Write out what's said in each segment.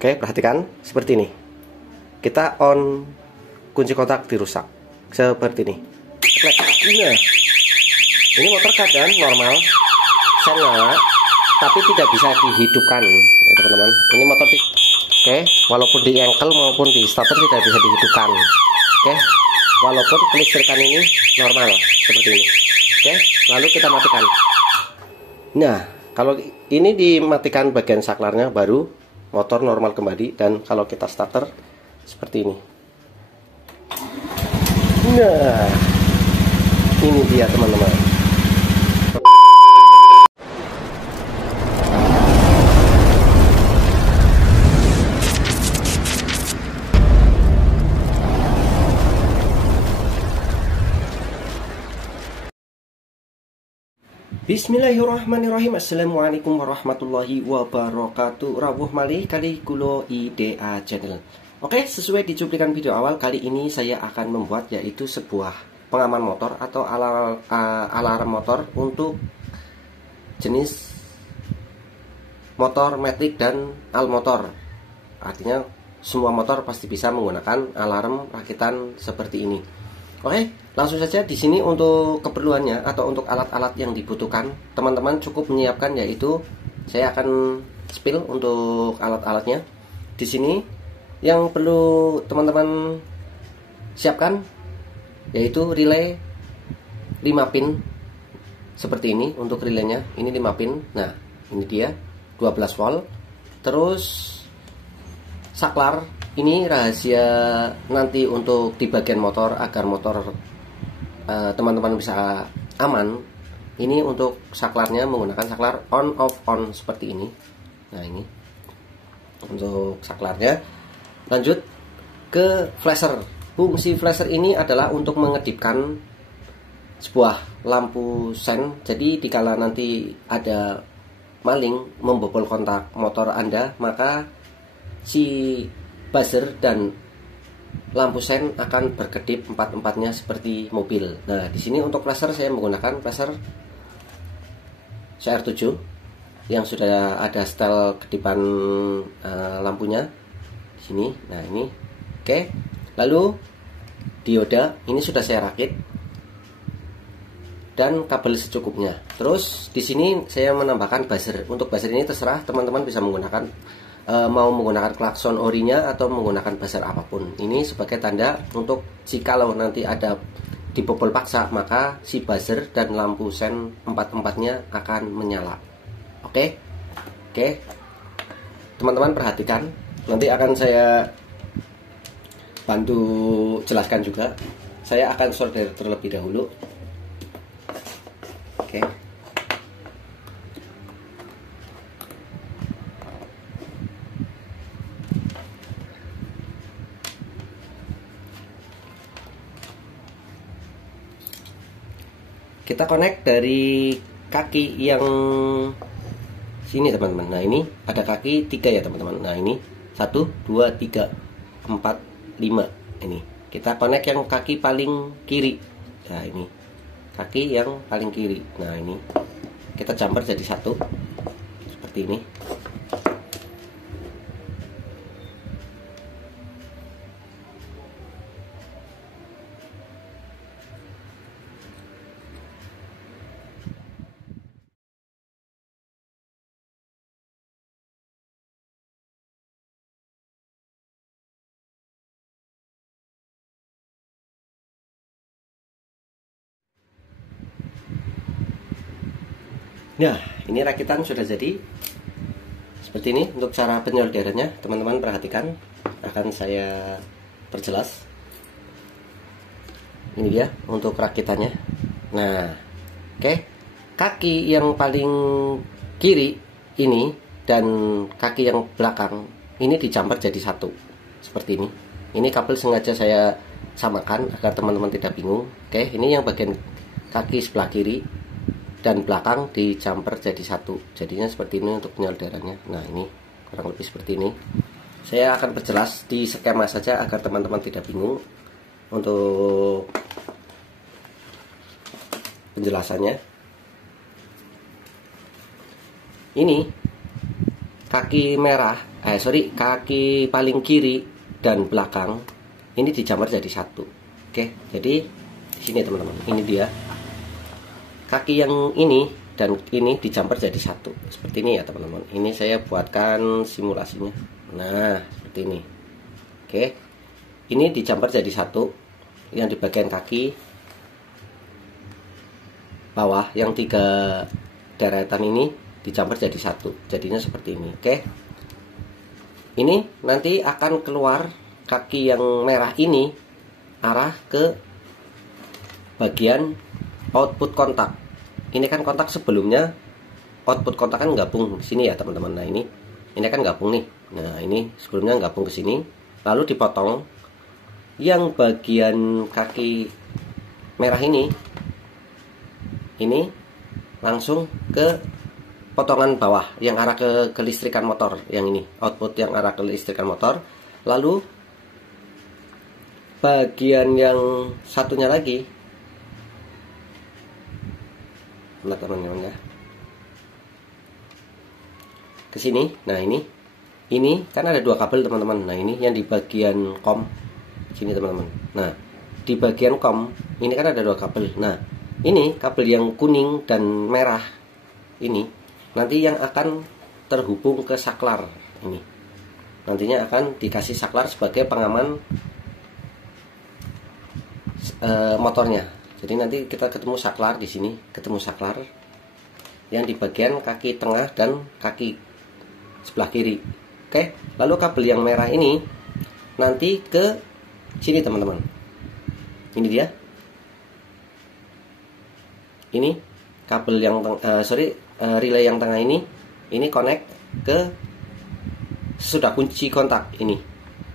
Oke, perhatikan seperti ini. Kita on kunci kontak dirusak seperti ini. Nah, ini motor keadaan normal, sen nyala, tapi tidak bisa dihidupkan, ya teman-teman. Ini motor oke, walaupun di engkel maupun di starter tidak bisa dihidupkan. Oke, walaupun kelistrikan ini normal seperti ini. Oke, lalu kita matikan. Nah, kalau ini dimatikan bagian saklarnya, baru motor normal kembali. Dan kalau kita starter seperti ini. Nah, ini dia teman-teman. Bismillahirrahmanirrahim. Assalamualaikum warahmatullahi wabarakatuh. Rawuh malih kali kulo IDA channel. Oke, sesuai di cuplikan video awal, kali ini saya akan membuat yaitu sebuah pengaman motor atau alarm motor untuk jenis motor matic dan al motor. Artinya semua motor pasti bisa menggunakan alarm rakitan seperti ini. Oke, langsung saja. Di sini untuk keperluannya atau untuk alat-alat yang dibutuhkan, teman-teman cukup menyiapkan yaitu saya akan spill untuk alat-alatnya. Di sini yang perlu teman-teman siapkan yaitu relay 5 pin seperti ini untuk relaynya. Ini 5 pin. Nah, ini dia 12 volt. Terus saklar. Ini rahasia nanti untuk di bagian motor agar motor teman-teman bisa aman. Ini untuk saklarnya menggunakan saklar on off on seperti ini. Nah, ini untuk saklarnya. Lanjut ke flasher. Fungsi flasher ini adalah untuk mengedipkan sebuah lampu sen. Jadi dikala nanti ada maling membobol kontak motor Anda, maka si buzzer dan lampu sen akan berkedip empat-empatnya seperti mobil. Nah, di sini untuk flasher saya menggunakan flasher CR7 yang sudah ada setel kedipan lampunya di sini. Nah, ini oke. Lalu dioda ini sudah saya rakit dan kabel secukupnya. Terus di sini saya menambahkan buzzer. Untuk buzzer ini terserah teman-teman bisa menggunakan mau menggunakan klakson orinya atau menggunakan buzzer apapun. Ini sebagai tanda untuk jikalau nanti ada dibobol paksa, maka si buzzer dan lampu sen empat-empatnya akan menyala. Oke, teman-teman perhatikan. Nanti akan saya bantu jelaskan juga. Saya akan solder terlebih dahulu. Oke. Kita connect dari kaki yang sini teman-teman. Nah, ini ada kaki 3 ya teman-teman. Nah, ini 1, 2, 3, 4, 5. Ini kita connect yang kaki paling kiri. Nah, ini kaki yang paling kiri. Nah, ini kita jumper jadi satu seperti ini. Nah, ini rakitan sudah jadi seperti ini. Untuk cara penyolderannya, teman-teman perhatikan, akan saya perjelas. Ini dia untuk rakitannya. Nah, oke. Kaki yang paling kiri ini dan kaki yang belakang ini dijamper jadi satu seperti ini. Ini kabel sengaja saya samakan agar teman-teman tidak bingung. Oke, ini yang bagian kaki sebelah kiri dan belakang dijamper jadi satu. Jadinya seperti ini untuk penyolderannya. Nah, ini kurang lebih seperti ini. Saya akan perjelas di skema saja agar teman-teman tidak bingung untuk penjelasannya. Ini kaki merah, kaki paling kiri dan belakang ini dijamper jadi satu. Oke, jadi di sini teman-teman, ini dia kaki yang ini dan ini dijamper jadi satu seperti ini ya teman-teman. Ini saya buatkan simulasinya. Nah, seperti ini. Oke, ini dijamper jadi satu yang di bagian kaki bawah, yang 3 deretan ini dijamper jadi satu, jadinya seperti ini. Oke, ini nanti akan keluar kaki yang merah ini arah ke bagian output kontak. Ini kan kontak sebelumnya, output kontak kan gabung di sini ya teman-teman. Nah ini kan gabung nih. Nah ini sebelumnya gabung ke sini, lalu dipotong. Yang bagian kaki merah ini langsung ke potongan bawah yang arah ke kelistrikan motor. Yang ini output yang arah ke listrikan motor. Lalu bagian yang satunya lagi, teman-teman ya, ke sini. Nah ini kan ada 2 kabel teman-teman. Nah ini yang di bagian kom sini teman-teman. Nah di bagian kom ini kan ada 2 kabel. Nah ini kabel yang kuning dan merah ini nanti yang akan terhubung ke saklar ini. Nantinya akan dikasih saklar sebagai pengaman motornya. Jadi nanti kita ketemu saklar di sini, ketemu saklar yang di bagian kaki tengah dan kaki sebelah kiri. Oke, lalu kabel yang merah ini nanti ke sini teman-teman. Ini dia. Ini kabel yang relay yang tengah ini connect ke sudah kunci kontak ini.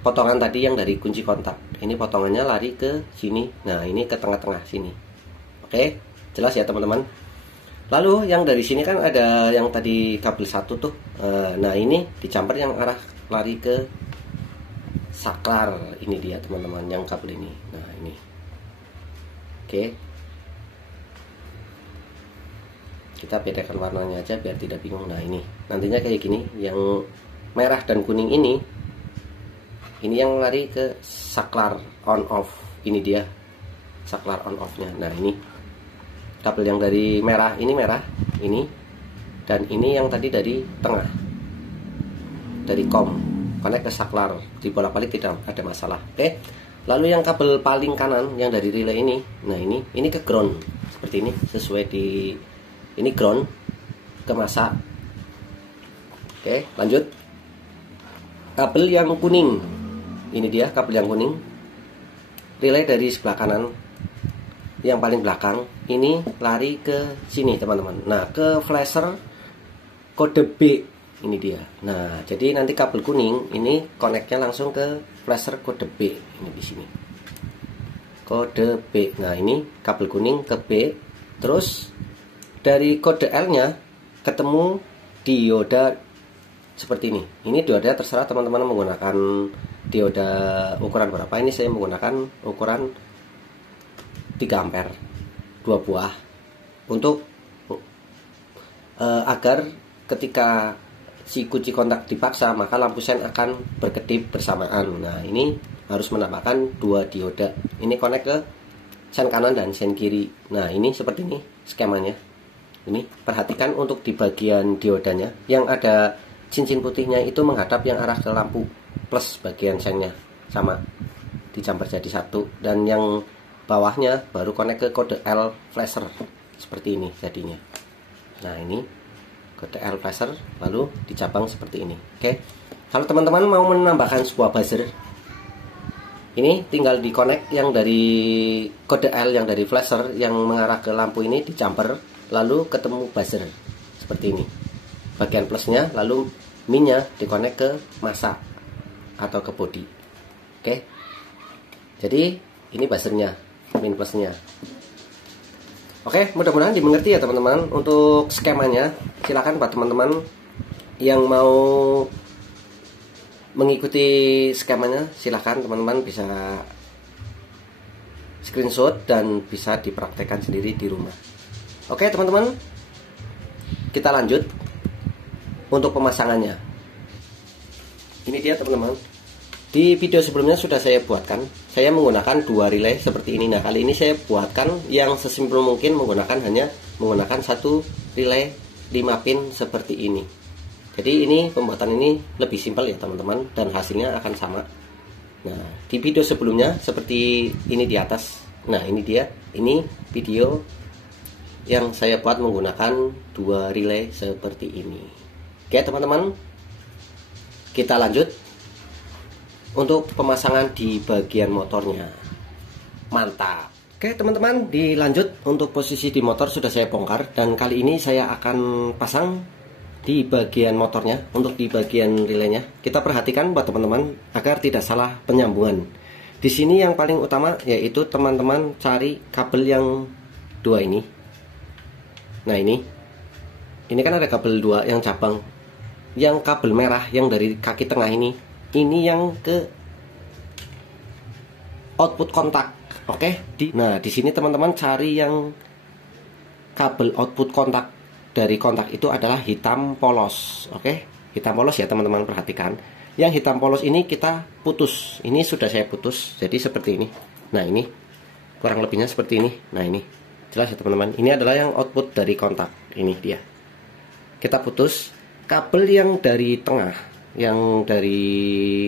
Potongan tadi yang dari kunci kontak. Ini potongannya lari ke sini. Nah, ini ke tengah-tengah sini. Oke, jelas ya teman-teman. Lalu yang dari sini kan ada yang tadi kabel satu tuh. Nah, ini dijamper yang arah lari ke saklar. Ini dia teman-teman, yang kabel ini. Nah, ini. Oke. Kita bedakan warnanya aja biar tidak bingung. Nah, ini. Nantinya kayak gini, yang merah dan kuning ini yang lari ke saklar on off. Ini dia saklar on off nya. Nah ini kabel yang dari merah ini dan ini yang tadi dari tengah dari kom connect ke saklar, dibolak-balik tidak ada masalah. Oke, lalu yang kabel paling kanan yang dari relay ini, nah ini ke ground seperti ini, sesuai di ini ground ke masa. Oke, lanjut. Kabel yang kuning, ini dia kabel yang kuning, relay dari sebelah kanan yang paling belakang ini lari ke sini teman-teman. Nah, ke flasher kode B ini dia. Nah, jadi nanti kabel kuning ini connect-nya langsung ke flasher kode B ini di sini. Kode B. Nah, ini kabel kuning ke B. Terus dari kode L-nya ketemu dioda seperti ini. Ini dioda terserah teman-teman menggunakan dioda ukuran berapa. Ini saya menggunakan ukuran 3 ampere 2 buah untuk agar ketika si kunci kontak dipaksa maka lampu sen akan berkedip bersamaan. Nah ini harus menambahkan 2 dioda. Ini connect ke sen kanan dan sen kiri. Nah ini seperti ini skemanya. Ini perhatikan untuk di bagian diodanya yang ada cincin putihnya itu menghadap yang arah ke lampu plus bagian sennya sama dijamper jadi satu, dan yang bawahnya baru connect ke kode L flasher seperti ini jadinya. Nah ini kode L flasher lalu dicabang seperti ini. Oke, kalau teman-teman mau menambahkan sebuah buzzer, ini tinggal di connect yang dari kode L yang dari flasher yang mengarah ke lampu ini dijamper, lalu ketemu buzzer seperti ini. Bagian plusnya lalu minnya dikonek ke masa atau ke body. Oke, jadi ini buzzernya, min plusnya. Oke, mudah-mudahan dimengerti ya teman-teman. Untuk skemanya silakan buat teman-teman yang mau mengikuti skemanya, silahkan teman-teman bisa screenshot dan bisa dipraktekkan sendiri di rumah. Oke teman-teman, kita lanjut untuk pemasangannya. Ini dia teman-teman. Di video sebelumnya sudah saya buatkan. Saya menggunakan 2 relay seperti ini. Nah, kali ini saya buatkan yang sesimpel mungkin, hanya menggunakan 1 relay 5 pin seperti ini. Jadi ini pembuatan ini lebih simpel ya teman-teman, dan hasilnya akan sama. Nah, di video sebelumnya seperti ini di atas. Nah, ini dia. Ini video yang saya buat menggunakan 2 relay seperti ini. Oke teman-teman, kita lanjut untuk pemasangan di bagian motornya. Mantap. Oke teman-teman, dilanjut untuk posisi di motor sudah saya bongkar, dan kali ini saya akan pasang di bagian motornya. Untuk di bagian relaynya kita perhatikan buat teman-teman agar tidak salah penyambungan. Di sini yang paling utama yaitu teman-teman cari kabel yang 2 ini. Nah, ini kan ada kabel 2 yang cabang. Yang kabel merah yang dari kaki tengah ini yang ke output kontak. Oke. Nah, di sini teman-teman cari yang kabel output kontak. Dari kontak itu adalah hitam polos. Oke, hitam polos ya teman-teman, perhatikan. Yang hitam polos ini kita putus. Ini sudah saya putus, jadi seperti ini. Nah, ini kurang lebihnya seperti ini. Nah, ini jelas ya teman-teman. Ini adalah yang output dari kontak. Ini dia. Kita putus kabel yang dari tengah, yang dari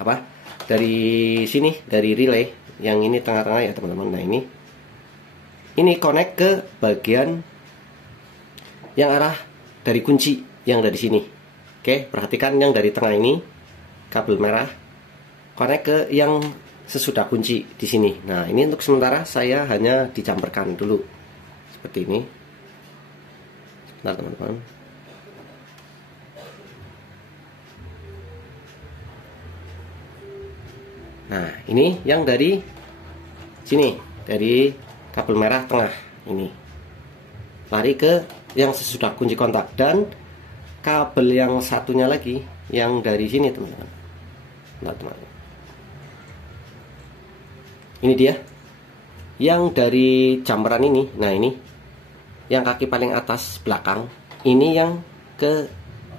apa? Dari sini, dari relay. Yang ini tengah-tengah ya teman-teman. Nah, ini connect ke bagian yang arah dari kunci yang dari sini. Oke, perhatikan yang dari tengah ini kabel merah connect ke yang sesudah kunci di sini. Nah, ini untuk sementara saya hanya dijamperkan dulu seperti ini. Sebentar teman-teman. Nah, ini yang dari sini, dari kabel merah tengah ini lari ke yang sesudah kunci kontak, dan kabel yang satunya lagi yang dari sini teman-teman. Nah, teman-teman, ini dia yang dari jumperan ini. Nah, ini yang kaki paling atas belakang, ini yang ke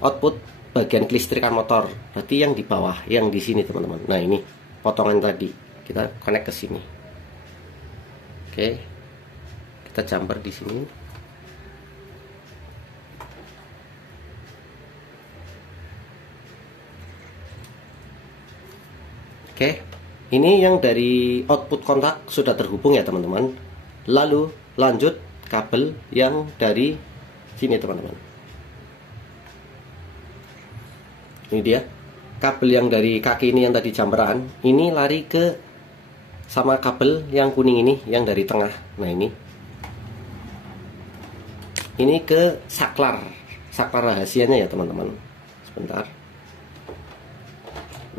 output bagian kelistrikan motor. Berarti yang di bawah, yang di sini teman-teman. Nah, ini potongan tadi kita connect ke sini. Oke, kita jumper di sini. Oke, ini yang dari output kontak sudah terhubung ya teman-teman. Lalu lanjut kabel yang dari sini teman-teman. Ini dia kabel yang dari kaki ini yang tadi jumperan, ini lari ke sama kabel yang kuning ini yang dari tengah. Nah, ini ke saklar rahasianya ya teman-teman. Sebentar,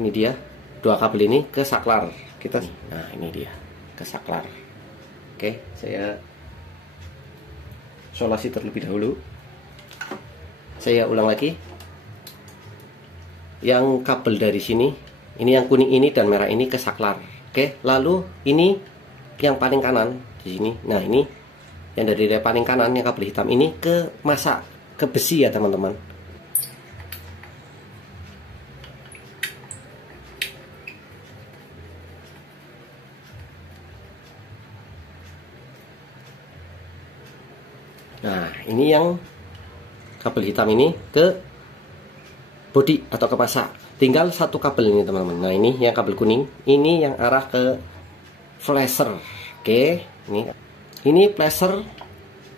ini dia 2 kabel ini ke saklar kita. Nah, ini dia ke saklar. Oke, saya isolasi terlebih dahulu. Saya ulang lagi. Yang kabel dari sini, ini yang kuning ini dan merah ini ke saklar. Oke, lalu ini yang paling kanan di sini. Nah, ini yang dari paling kanan yang kabel hitam ini ke masa, ke besi ya teman-teman. Nah, ini yang kabel hitam ini ke bodi atau ke pasak. Tinggal 1 kabel ini teman-teman. Nah, ini yang kabel kuning, ini yang arah ke flasher. Oke, ini flasher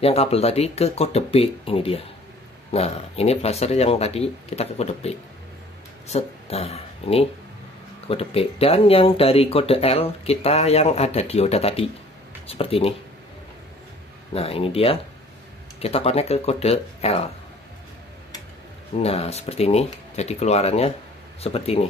yang kabel tadi ke kode B. Ini dia. Nah, ini flasher yang tadi kita ke kode B. Nah, ini kode B. Dan yang dari kode L kita yang ada dioda tadi seperti ini. Nah, ini dia. Kita connect ke kode L. Nah, seperti ini. Jadi keluarannya seperti ini.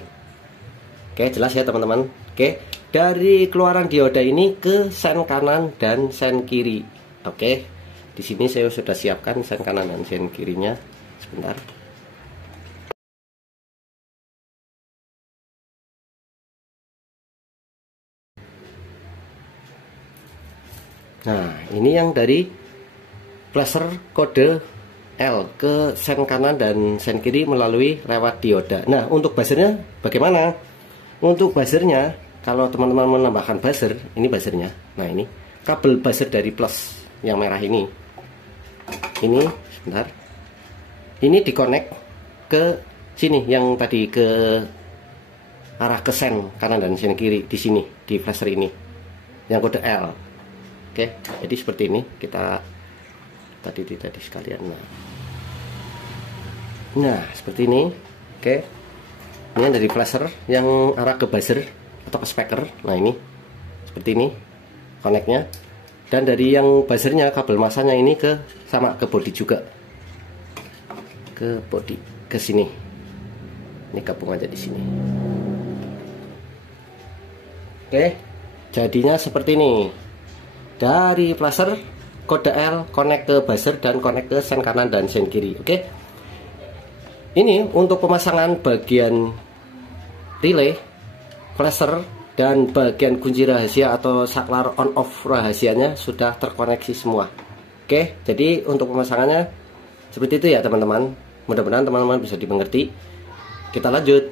Oke, jelas ya teman-teman. Oke, dari keluaran dioda ini ke sen kanan dan sen kiri. Oke, di sini saya sudah siapkan sen kanan dan sen kirinya. Sebentar. Nah, ini yang dari flasher kode L ke sen kanan dan sen kiri melalui lewat dioda. Nah, untuk buzzernya bagaimana? Untuk buzzernya, kalau teman-teman menambahkan buzzer, ini buzzernya. Nah, ini kabel buzzer dari plus yang merah ini. Ini sebentar. Ini dikonek ke sini yang tadi ke arah ke sen kanan dan sen kiri di sini di flasher ini yang kode L. Oke, jadi seperti ini kita tadi sekalian. Nah, seperti ini. Oke, ini dari flasher yang arah ke buzzer atau ke speaker. Nah, ini seperti ini koneknya. Dan dari yang buzzernya kabel masanya ini ke sama ke body juga, ke body ke sini. Ini gabung aja di sini. Oke, jadinya seperti ini. Dari flasher kode L connect ke buzzer dan connect ke sen kanan dan sen kiri. Oke. Ini untuk pemasangan bagian relay, flasher dan bagian kunci rahasia atau saklar on off rahasianya sudah terkoneksi semua. Oke, jadi untuk pemasangannya seperti itu ya teman-teman. Mudah-mudahan teman-teman bisa dimengerti. Kita lanjut.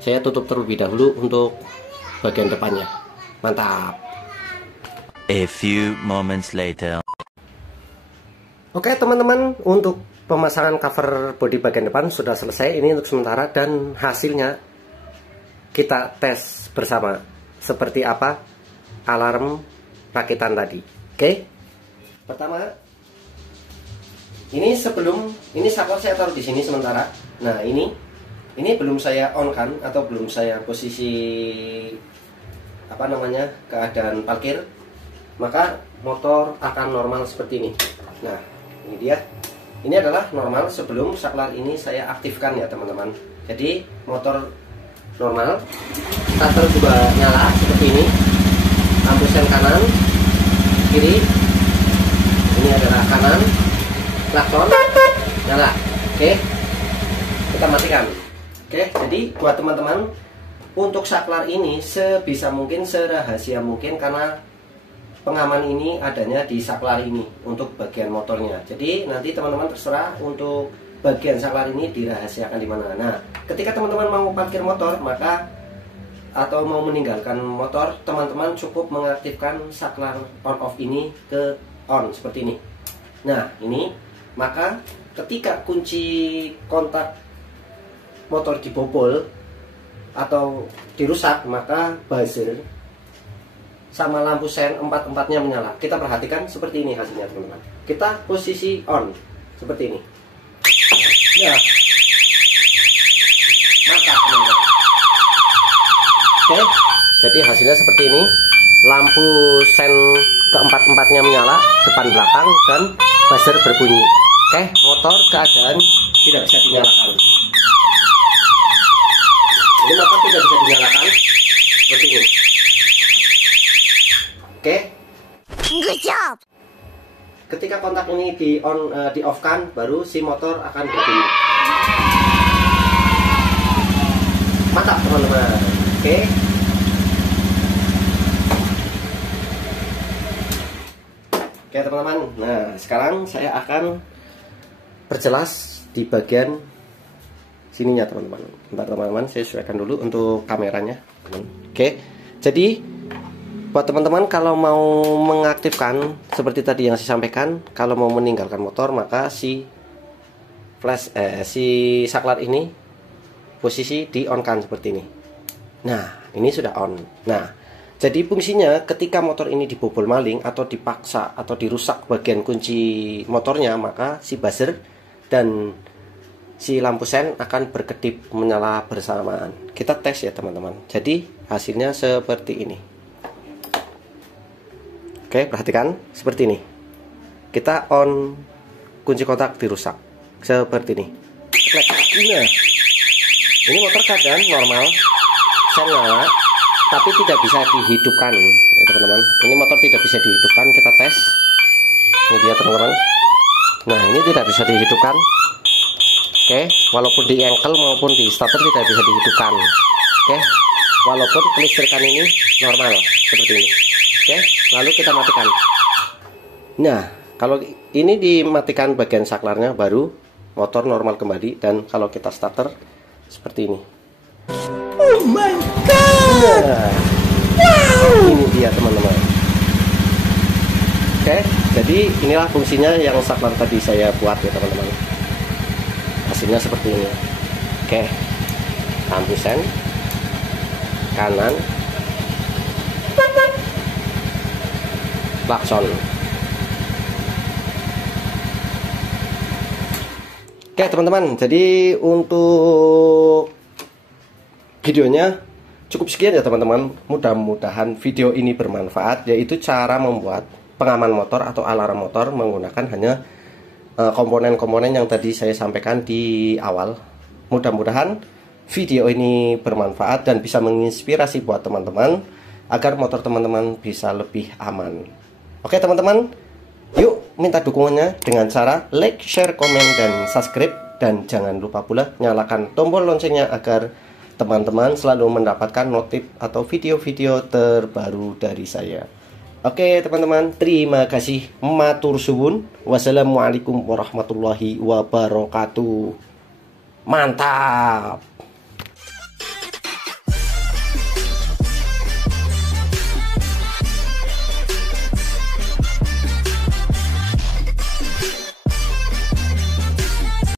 Saya tutup terlebih dahulu untuk bagian depannya. Mantap. A few moments later. Oke teman-teman, untuk pemasangan cover bodi bagian depan sudah selesai. Ini untuk sementara dan hasilnya kita tes bersama seperti apa alarm rakitan tadi. Oke. Pertama, ini saklar saya taruh di sini sementara. Nah, ini belum saya on kan atau belum saya posisi keadaan parkir. Maka motor akan normal seperti ini. Nah, ini dia. Ini adalah normal sebelum saklar ini saya aktifkan ya teman-teman. Jadi motor normal, starter juga nyala seperti ini. Lampu sen kanan, kiri. Ini adalah kanan, klakson nyala. Oke, kita matikan. Oke, jadi buat teman-teman, untuk saklar ini sebisa mungkin, serahasia mungkin, karena pengaman ini adanya di saklar ini untuk bagian motornya. Jadi nanti teman-teman terserah untuk bagian saklar ini dirahasiakan di mana. Nah, ketika teman-teman mau parkir motor, maka atau mau meninggalkan motor, teman-teman cukup mengaktifkan saklar on off ini ke on seperti ini. Nah, ini maka ketika kunci kontak motor dibobol atau dirusak, maka buzzer sama lampu sen empat-empatnya menyala. Kita perhatikan seperti ini hasilnya teman-teman. Kita posisi on seperti ini. Ya, mantap teman-teman. Oke, jadi hasilnya seperti ini. Lampu sen keempat-empatnya menyala, depan belakang, dan buzzer berbunyi. Oke, motor keadaan tidak bisa dinyalakan. Ini motor tidak bisa dinyalakan seperti ini. Oke. Good job. Ketika kontak ini di off kan, baru si motor akan berbunyi. Mantap teman-teman. Oke. Oke teman-teman. Nah, sekarang saya akan perjelas di bagian sininya teman-teman. Bentar teman-teman, saya sesuaikan dulu untuk kameranya. Oke. Jadi buat teman-teman, kalau mau mengaktifkan seperti tadi yang saya sampaikan, kalau mau meninggalkan motor, maka si saklar ini posisi di on kan seperti ini. Nah, ini sudah on. Nah, jadi fungsinya ketika motor ini dibobol maling atau dipaksa atau dirusak bagian kunci motornya, maka si buzzer dan si lampu sen akan berkedip menyala bersamaan. Kita tes ya teman-teman. Jadi hasilnya seperti ini. Oke, perhatikan seperti ini. Kita on, kunci kontak dirusak seperti ini. Nah, ini motor keadaan normal, sen nyala, tapi tidak bisa dihidupkan ya teman-teman. Ini motor tidak bisa dihidupkan. Kita tes. Ini dia teman-teman. Nah, ini tidak bisa dihidupkan. Oke, walaupun di engkel maupun di starter tidak bisa dihidupkan. Oke, walaupun kelistrikan ini normal seperti ini. Oke, lalu kita matikan. Nah, Kalau ini dimatikan bagian saklarnya, baru motor normal kembali. Dan kalau kita starter seperti ini. Oh my god. Nah, Wow. ini dia teman-teman. Oke, jadi inilah fungsinya yang saklar tadi saya buat ya teman-teman. Hasilnya seperti ini. Oke, lampu sen kanan, klakson. Oke teman-teman, jadi untuk videonya cukup sekian ya teman-teman. Mudah-mudahan video ini bermanfaat, yaitu cara membuat pengaman motor atau alarm motor menggunakan hanya komponen-komponen yang tadi saya sampaikan di awal. Mudah-mudahan video ini bermanfaat dan bisa menginspirasi buat teman-teman agar motor teman-teman bisa lebih aman. Oke teman-teman, yuk minta dukungannya dengan cara like, share, komen, dan subscribe. Dan jangan lupa pula nyalakan tombol loncengnya agar teman-teman selalu mendapatkan notif atau video-video terbaru dari saya. Oke teman-teman, terima kasih. Matur suwun. Wassalamualaikum warahmatullahi wabarakatuh. Mantap.